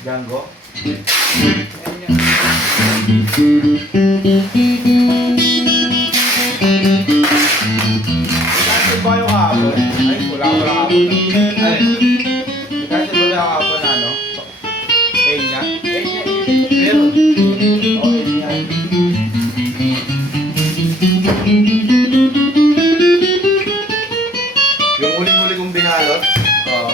Django? Cancel ba yung kahapon? Ay, wala kahapon. Ay, cancel ba yung kahapon na ano? A niya? Meron. O, A niya. Yung huling-huli kong binalot? Oo.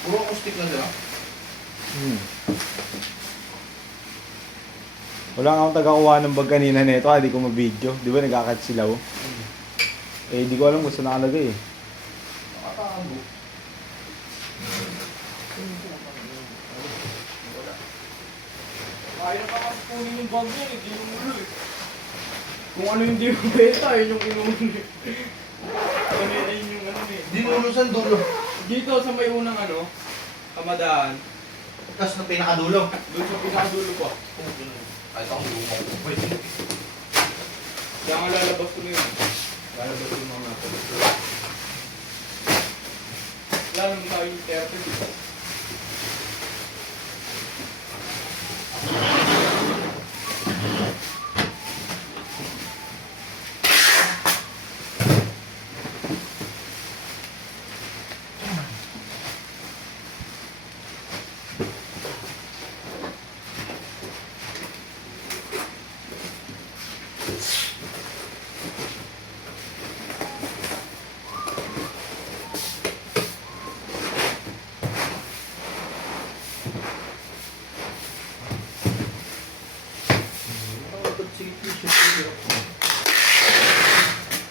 Puro acoustic na siya? Wala nga akong taga-kuha ng bag kanina nito, hindi ko ma-video. Di ba nagkakat sila oh? Eh, di ko alam kung saan nakalagay eh. Nakatago. Kaya ka kasi kunin yung bag niya, hindi yung ulo eh. Kung ano yung di mo beta, yun yung inuulo. Ayun yung ano eh. Di mo ulo saan dulo? Dito sa may unang ano, kamadaan. Tapos na pinakadulo. Doon sa pinakadulo po. Ay, ito ang lumang pwede. Kaya nga lalabas ko na yun. Lalabas ko mga natin. Lalo mo tayo yung 30.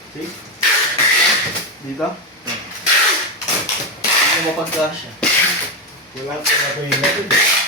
See? Dito? Hindi mo mapagkasya. Wala ko na ito yun.